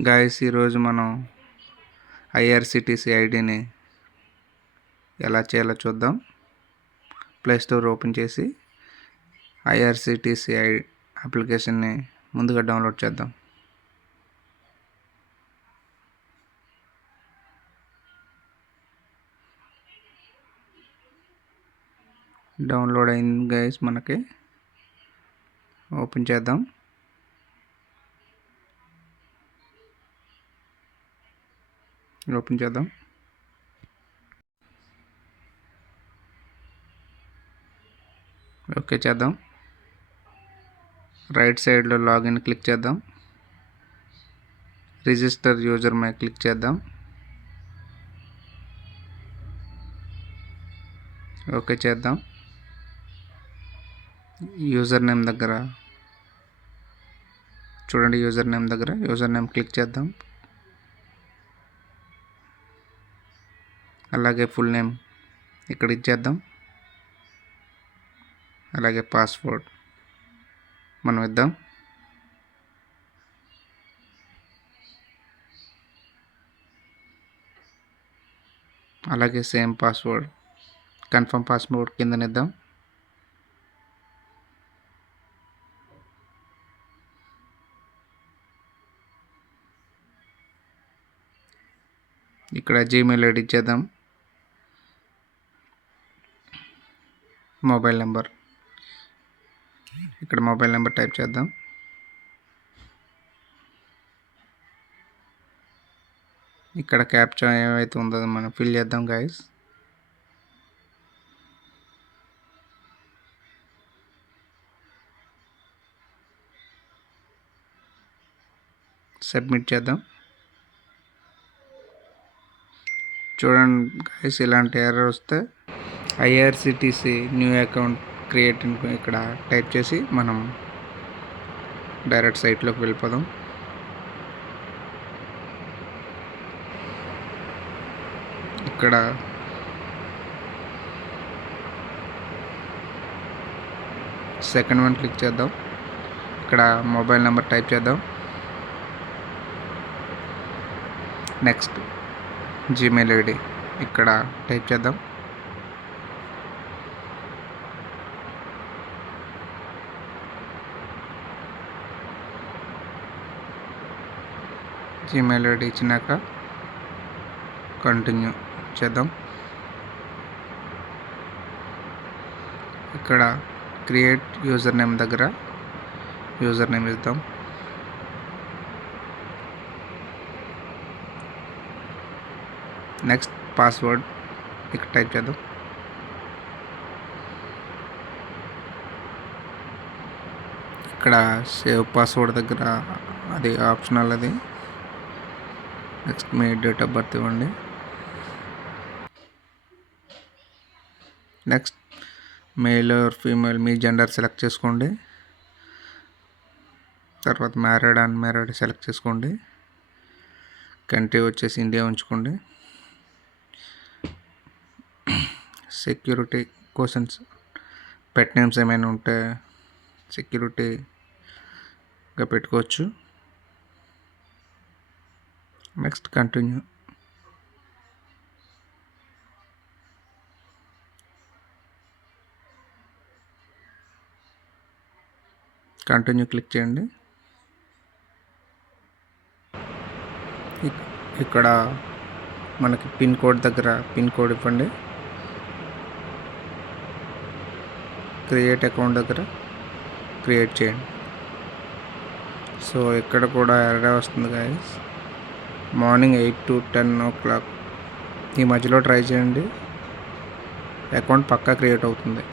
Guys, ఈరోజు మనం IRCTC ఐడిని ఎలా చేయాలో చూద్దాం. ప్లేస్టోర్ ఓపెన్ చేసి ఐఆర్సిటీసీ అప్లికేషన్ని ముందుగా డౌన్లోడ్ చేద్దాం. డౌన్లోడ్ అయింది గాయస్. మనకి ఓపెన్ చేద్దాం. ఓకే చేద్దాం. రైట్ సైడ్లో లాగిన్ క్లిక్ చేద్దాం. రిజిస్టర్ యూజర్ మీద క్లిక్ చేద్దాం. ఓకే చేద్దాం. యూజర్ నేమ్ దగ్గర చూడండి, యూజర్ నేమ్ క్లిక్ చేద్దాం. అలాగే ఫుల్ నేమ్ ఇక్కడ ఇచ్చేద్దాం. అలాగే పాస్వర్డ్ మనం ఇద్దాం. అలాగే సేమ్ పాస్వర్డ్ కన్ఫర్మ్ పాస్వర్డ్ కిందనిద్దాం. ఇక్కడ జీమెయిల్ ఐడి ఇచ్చేద్దాం. మొబైల్ నెంబర్ ఇక్కడ మొబైల్ నెంబర్ టైప్ చేద్దాం. ఇక్కడ క్యాప్చా ఏమైతే ఉందో మనం ఫిల్ చేద్దాం గాయస్. సబ్మిట్ చేద్దాం. చూడండి గాయస్, ఇలాంటి ఎర్రర్ వస్తే ఐఆర్సిటీసీ న్యూ అకౌంట్ క్రియేట్ ఇక్కడ టైప్ చేసి మనం డైరెక్ట్ సైట్లోకి వెళ్ళిపోదాం. ఇక్కడ సెకండ్ వన్ క్లిక్ చేద్దాం. ఇక్కడ మొబైల్ నెంబర్ టైప్ చేద్దాం. నెక్స్ట్ జీమెయిల్ ఐడి ఇక్కడ టైప్ చేద్దాం. జీమెయిల్ ఐడి ఇచ్చినాక కంటిన్యూ చేద్దాం. ఇక్కడ క్రియేట్ యూజర్ నేమ్ దగ్గర యూజర్ నేమ్ ఇద్దాం. నెక్స్ట్ పాస్వర్డ్ ఇక్కడ టైప్ చేద్దాం. ఇక్కడ సేవ్ పాస్వర్డ్ దగ్గర అది ఆప్షనల్. అది నెక్స్ట్ మీ డేట్ ఆఫ్ బర్త్ ఇవ్వండి. నెక్స్ట్ మేల్ ఆర్ ఫీమేల్ మీ జెండర్ సెలెక్ట్ చేసుకోండి. తర్వాత మ్యారీడ్ అన్మ్యారీడ్ సెలెక్ట్ చేసుకోండి. కంట్రీ వచ్చేసి ఇండియా ఉంచుకోండి. సెక్యూరిటీ క్వశ్చన్స్ పెట్ నేమ్స్ ఏమైనా ఉంటే సెక్యూరిటీగా పెట్టుకోవచ్చు. Next continue. క్లిక్ చేయండి. ఇక్కడ మనకి పిన్ కోడ్ దగ్గర పిన్ కోడ్ ఇవ్వండి. క్రియేట్ అకౌంట్ దగ్గర క్రియేట్ చేయండి. సో ఇక్కడ కూడా ఎర్రర్ వస్తుంది గాయస్. మార్నింగ్ 8 to 10 o'clock ఈ మధ్యలో ట్రై చేయండి. అకౌంట్ పక్కా క్రియేట్ అవుతుంది.